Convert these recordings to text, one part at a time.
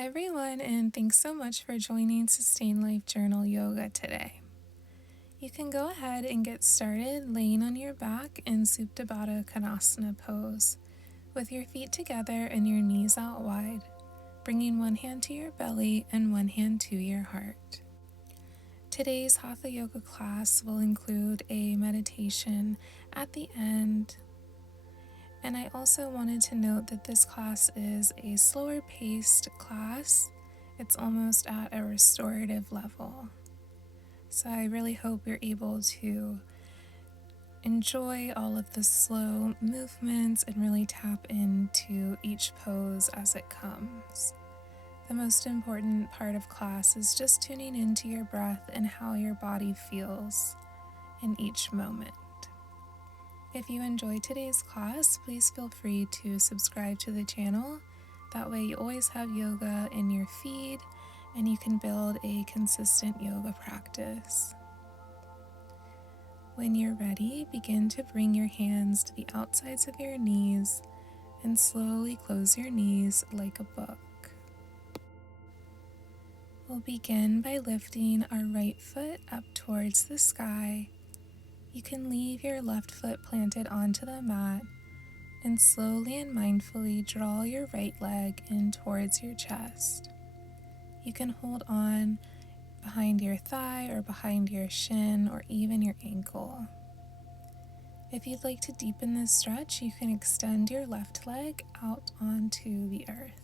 Hi everyone, and thanks so much for joining Sustain Life Journal Yoga today. You can go ahead and get started laying on your back in Supta Baddha Konasana pose, with your feet together and your knees out wide, bringing one hand to your belly and one hand to your heart. Today's Hatha yoga class will include a meditation at the end. And I also wanted to note that this class is a slower paced class. It's almost at a restorative level. So I really hope you're able to enjoy all of the slow movements and really tap into each pose as it comes. The most important part of class is just tuning into your breath and how your body feels in each moment. If you enjoyed today's class, please feel free to subscribe to the channel. That way you always have yoga in your feed and you can build a consistent yoga practice. When you're ready, begin to bring your hands to the outsides of your knees and slowly close your knees like a book. We'll begin by lifting our right foot up towards the sky. You can leave your left foot planted onto the mat and slowly and mindfully draw your right leg in towards your chest. You can hold on behind your thigh or behind your shin or even your ankle. If you'd like to deepen this stretch, you can extend your left leg out onto the earth.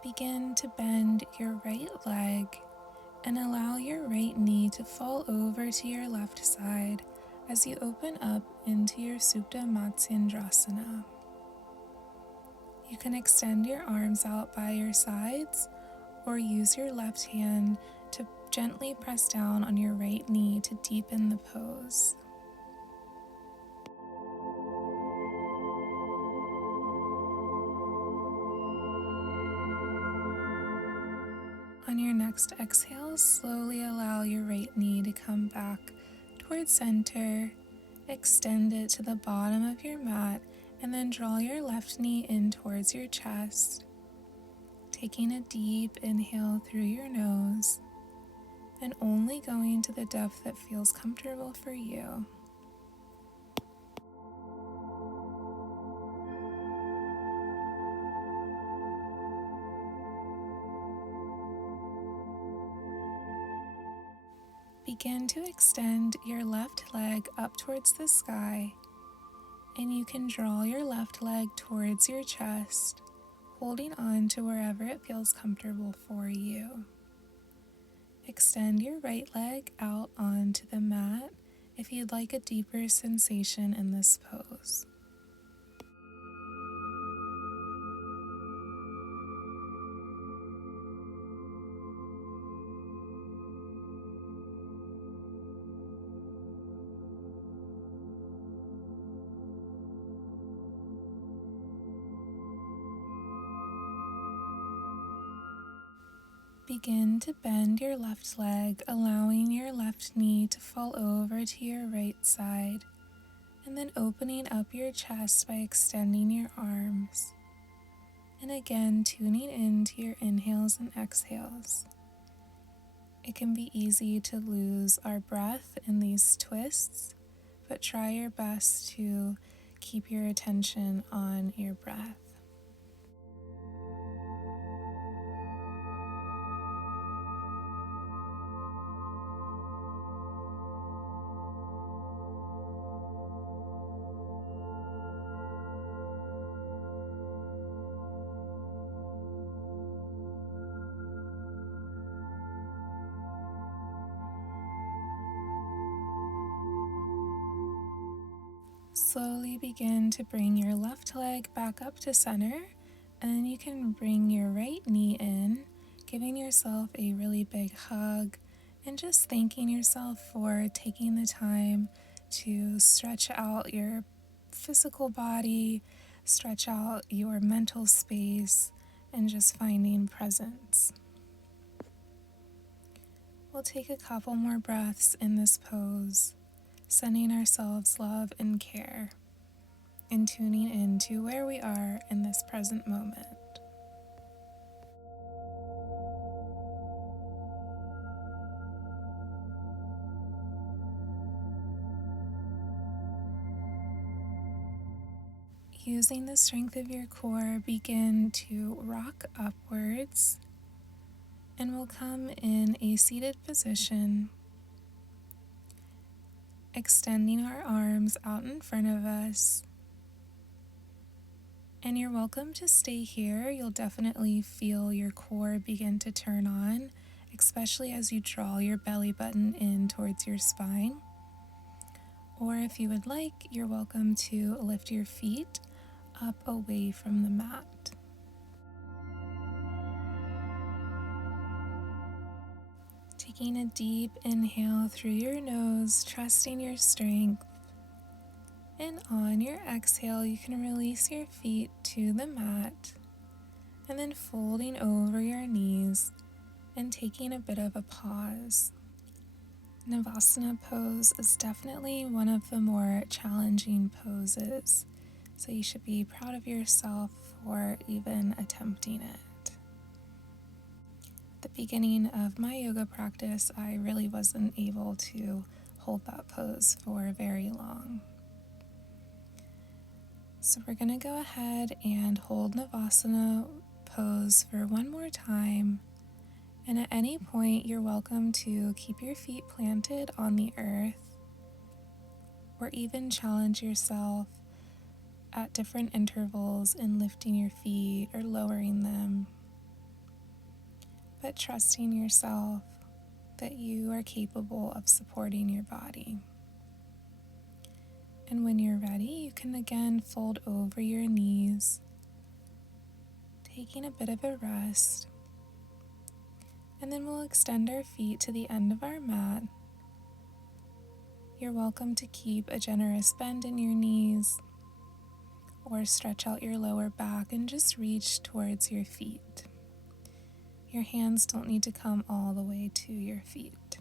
Begin to bend your right leg and allow your right knee to fall over to your left side as you open up into your Supta Matsyendrasana. You can extend your arms out by your sides or use your left hand to gently press down on your right knee to deepen the pose. On your next exhale, slowly allow your right knee to come back towards center, extend it to the bottom of your mat, and then draw your left knee in towards your chest, taking a deep inhale through your nose, and only going to the depth that feels comfortable for you. Begin to extend your left leg up towards the sky, and you can draw your left leg towards your chest, holding on to wherever it feels comfortable for you. Extend your right leg out onto the mat if you'd like a deeper sensation in this pose. Begin to bend your left leg, allowing your left knee to fall over to your right side, and then opening up your chest by extending your arms. And again, tuning into your inhales and exhales. It can be easy to lose our breath in these twists, but try your best to keep your attention on your breath. Slowly begin to bring your left leg back up to center, and then you can bring your right knee in, giving yourself a really big hug and just thanking yourself for taking the time to stretch out your physical body, stretch out your mental space, and just finding presence. We'll take a couple more breaths in this pose, sending ourselves love and care, and tuning into where we are in this present moment. Using the strength of your core, begin to rock upwards, and we'll come in a seated position, extending our arms out in front of us. And you're welcome to stay here. You'll definitely feel your core begin to turn on, especially as you draw your belly button in towards your spine. Or if you would like, you're welcome to lift your feet up away from the mat. Taking a deep inhale through your nose, trusting your strength. And on your exhale, you can release your feet to the mat, and then folding over your knees and taking a bit of a pause. Navasana pose is definitely one of the more challenging poses, so you should be proud of yourself for even attempting it. At the beginning of my yoga practice, I really wasn't able to hold that pose for very long. So we're going to go ahead and hold Navasana pose for one more time. And at any point, you're welcome to keep your feet planted on the earth, or even challenge yourself at different intervals in lifting your feet or lowering them, but trusting yourself that you are capable of supporting your body. And when you're ready, you can again fold over your knees, taking a bit of a rest. And then we'll extend our feet to the end of our mat. You're welcome to keep a generous bend in your knees, or stretch out your lower back and just reach towards your feet. Your hands don't need to come all the way to your feet.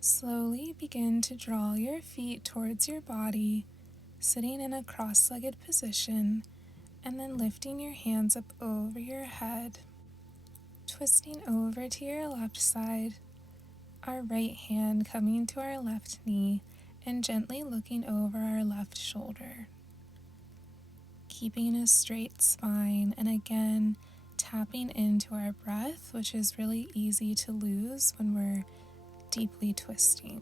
Slowly begin to draw your feet towards your body, sitting in a cross-legged position, and then lifting your hands up over your head, twisting over to your left side, our right hand coming to our left knee, and gently looking over our left shoulder. Keeping a straight spine, and again, tapping into our breath, which is really easy to lose when we're deeply twisting.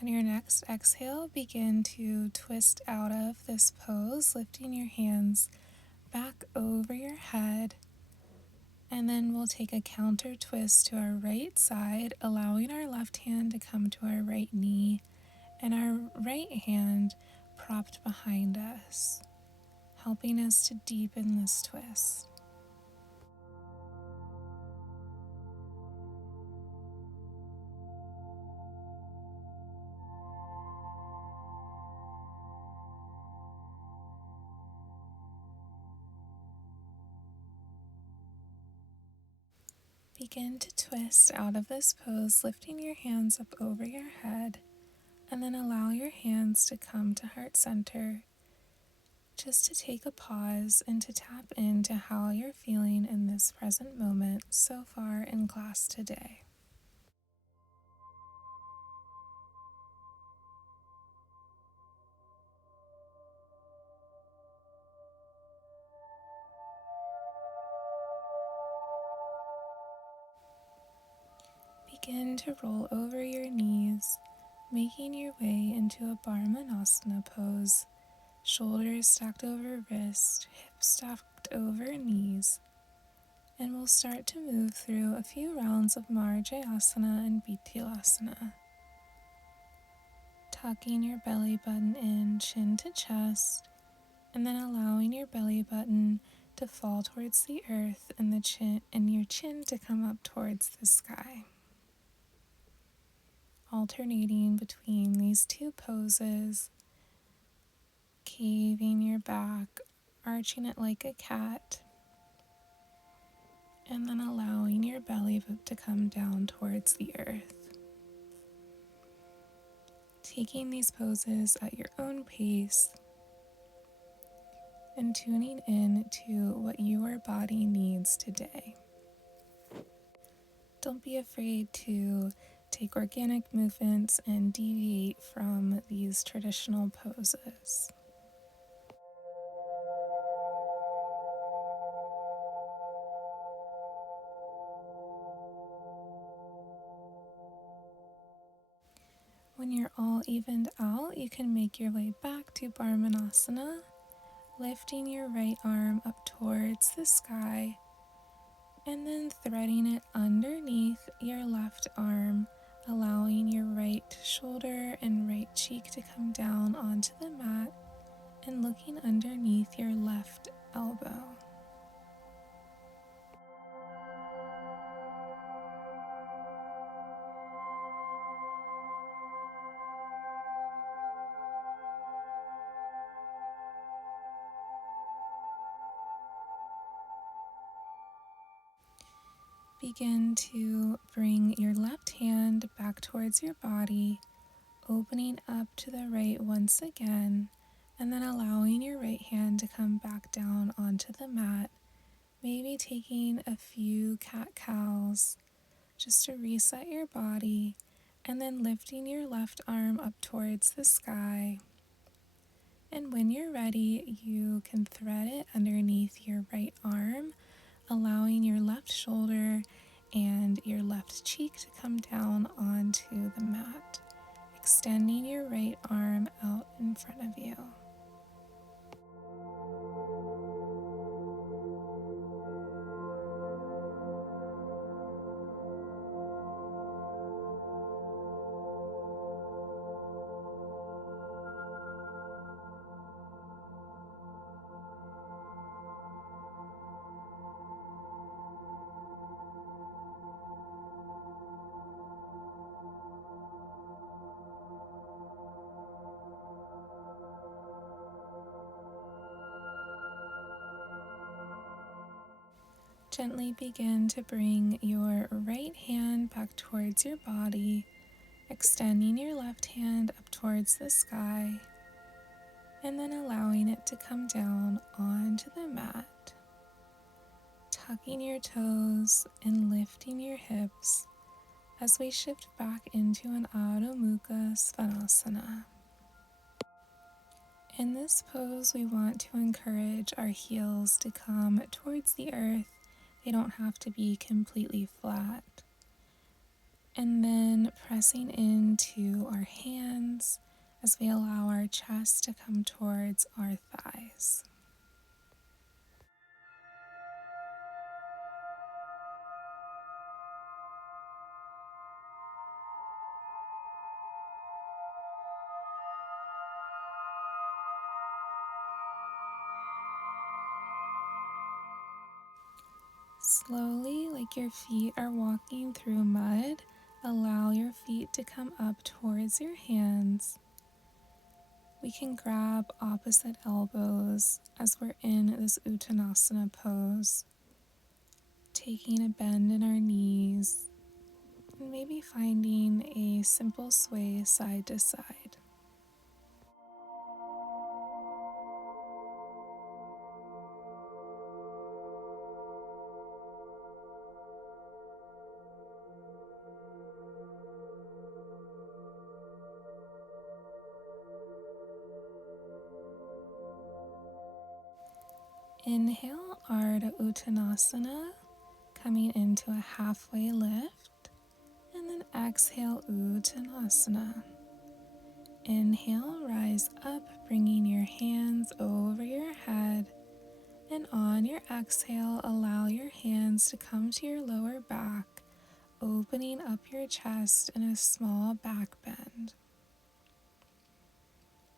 On your next exhale, begin to twist out of this pose, lifting your hands back over your head. And then we'll take a counter twist to our right side, allowing our left hand to come to our right knee and our right hand propped behind us, helping us to deepen this twist. Begin to twist out of this pose, lifting your hands up over your head, and then allow your hands to come to heart center, just to take a pause and to tap into how you're feeling in this present moment so far in class today. Begin to roll over your knees, making your way into a bar manasana pose, shoulders stacked over wrist, hips stacked over knees, and we'll start to move through a few rounds of Marjayasana and Bhitilasana. Tucking your belly button in, chin to chest, and then allowing your belly button to fall towards the earth and your chin to come up towards the sky. Alternating between these two poses, caving your back, arching it like a cat, and then allowing your belly to come down towards the earth. Taking these poses at your own pace and tuning in to what your body needs today. Don't be afraid to take organic movements and deviate from these traditional poses. When you're all evened out, you can make your way back to Bar Manasana, lifting your right arm up towards the sky and then threading it underneath your left arm, allowing your right shoulder and right cheek to come down onto the mat and looking underneath your left elbow. Begin to bring your left hand back towards your body, opening up to the right once again, and then allowing your right hand to come back down onto the mat, maybe taking a few cat-cows just to reset your body, and then lifting your left arm up towards the sky. And when you're ready, you can thread it underneath your right arm, allowing your left shoulder and your left cheek to come down onto the mat, extending your right arm out in front of you. Gently begin to bring your right hand back towards your body, extending your left hand up towards the sky, and then allowing it to come down onto the mat, tucking your toes and lifting your hips as we shift back into an Adho Mukha Svanasana. In this pose, we want to encourage our heels to come towards the earth. They don't have to be completely flat. And then pressing into our hands as we allow our chest to come towards our thighs. Slowly, like your feet are walking through mud, allow your feet to come up towards your hands. We can grab opposite elbows as we're in this Uttanasana pose, taking a bend in our knees, and maybe finding a simple sway side to side. Inhale, Ardha Uttanasana, coming into a halfway lift, and then exhale, Uttanasana. Inhale, rise up, bringing your hands over your head. And on your exhale, allow your hands to come to your lower back, opening up your chest in a small back bend.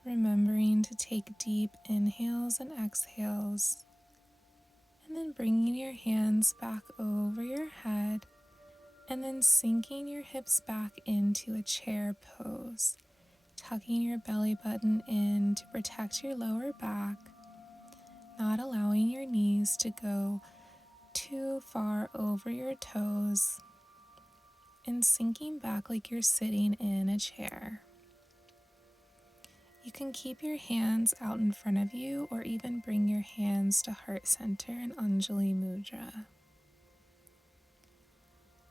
Remembering to take deep inhales and exhales, and then bringing your hands back over your head, and then sinking your hips back into a chair pose, tucking your belly button in to protect your lower back, not allowing your knees to go too far over your toes, and sinking back like you're sitting in a chair. You can keep your hands out in front of you or even bring your hands to heart center in Anjali Mudra.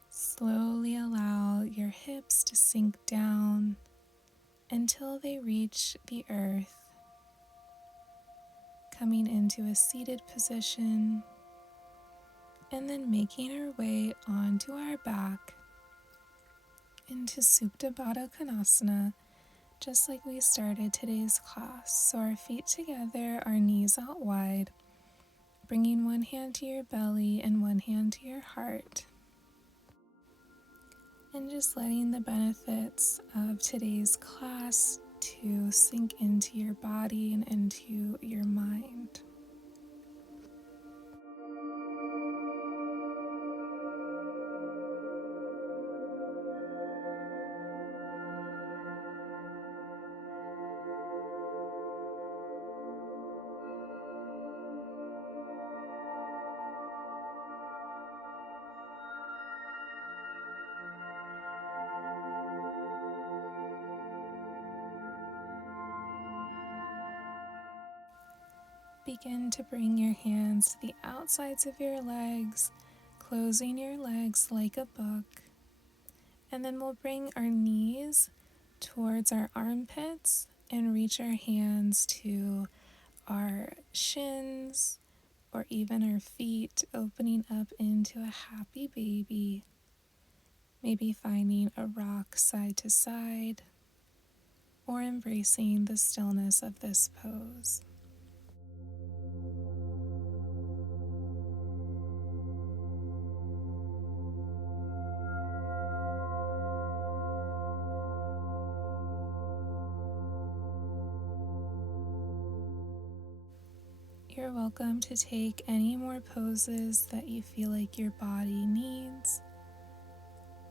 Slowly allow your hips to sink down until they reach the earth, coming into a seated position, and then making our way onto our back into Supta Baddha Konasana, just like we started today's class. So our feet together, our knees out wide, bringing one hand to your belly and one hand to your heart. And just letting the benefits of today's class to sink into your body and into your mind. Begin to bring your hands to the outsides of your legs, closing your legs like a book. And then we'll bring our knees towards our armpits and reach our hands to our shins or even our feet, opening up into a happy baby. Maybe finding a rock side to side or embracing the stillness of this pose. You're welcome to take any more poses that you feel like your body needs.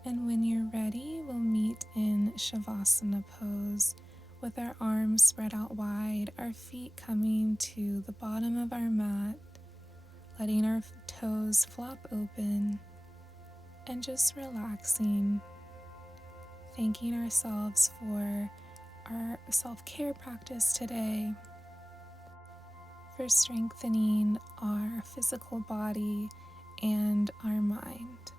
And when you're ready, we'll meet in Shavasana pose with our arms spread out wide, our feet coming to the bottom of our mat, letting our toes flop open, and just relaxing, thanking ourselves for our self-care practice today, for strengthening our physical body and our mind.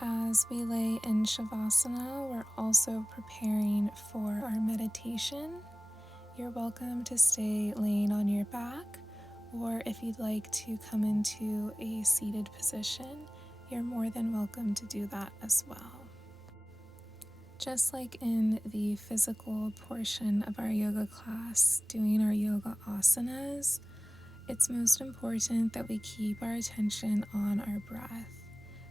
As we lay in Shavasana, we're also preparing for our meditation. You're welcome to stay laying on your back, or if you'd like to come into a seated position, you're more than welcome to do that as well. Just like in the physical portion of our yoga class, doing our yoga asanas, it's most important that we keep our attention on our breath.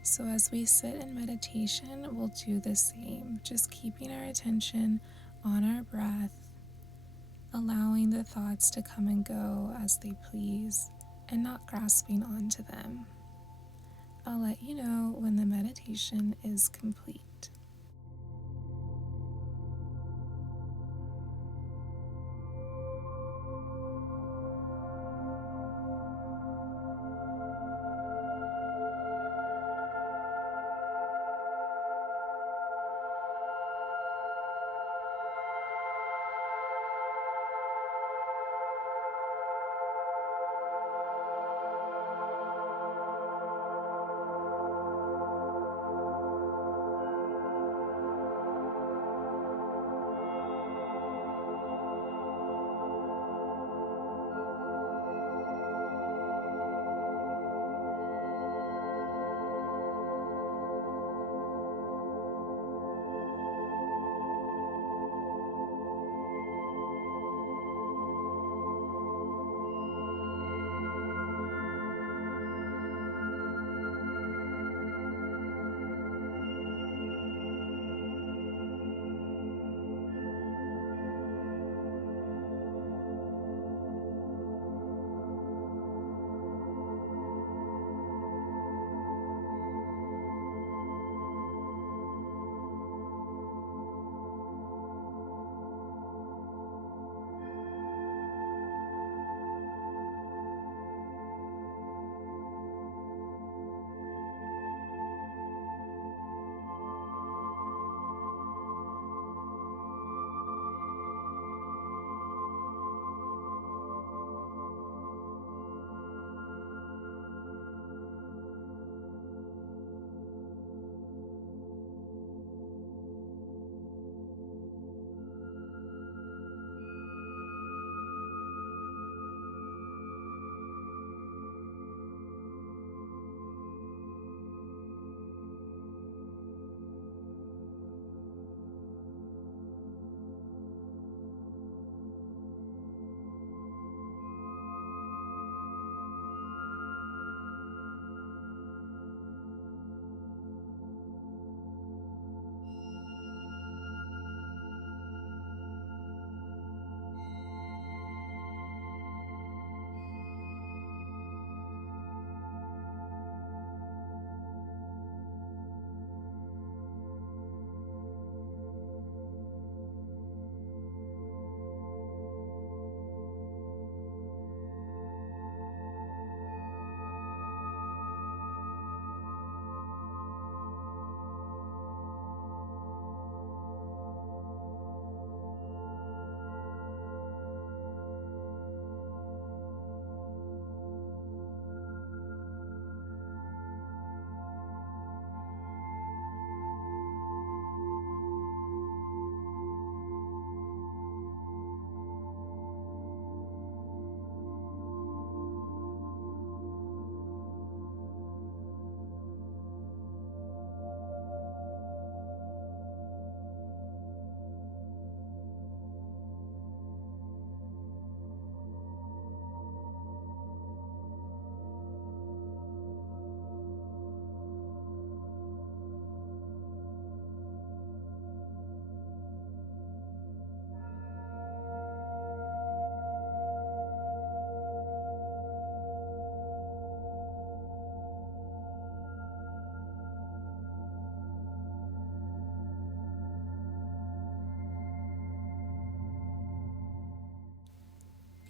So as we sit in meditation, we'll do the same, just keeping our attention on our breath, allowing the thoughts to come and go as they please, and not grasping onto them. I'll let you know when the meditation is complete.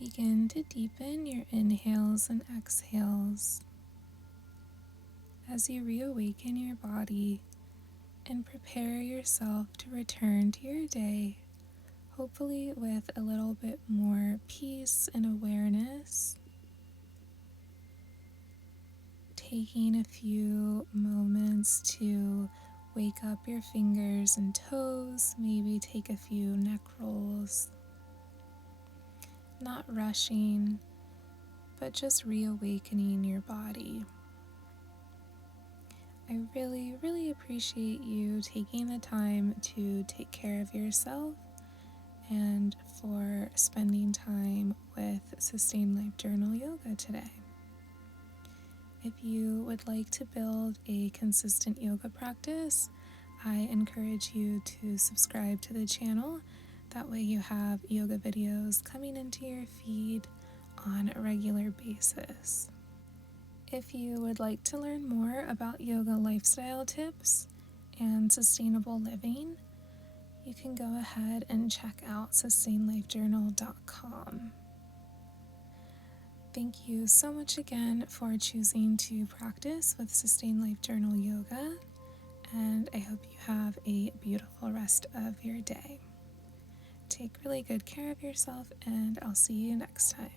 Begin to deepen your inhales and exhales as you reawaken your body and prepare yourself to return to your day, hopefully with a little bit more peace and awareness. Taking a few moments to wake up your fingers and toes, maybe take a few neck rolls. Not rushing, but just reawakening your body. I really, really appreciate you taking the time to take care of yourself and for spending time with Sustained Life Journal Yoga today. If you would like to build a consistent yoga practice, I encourage you to subscribe to the channel. That way you have yoga videos coming into your feed on a regular basis. If you would like to learn more about yoga lifestyle tips and sustainable living, you can go ahead and check out sustainedlifejournal.com. Thank you so much again for choosing to practice with Sustained Life Journal Yoga, and I hope you have a beautiful rest of your day. Take really good care of yourself, and I'll see you next time.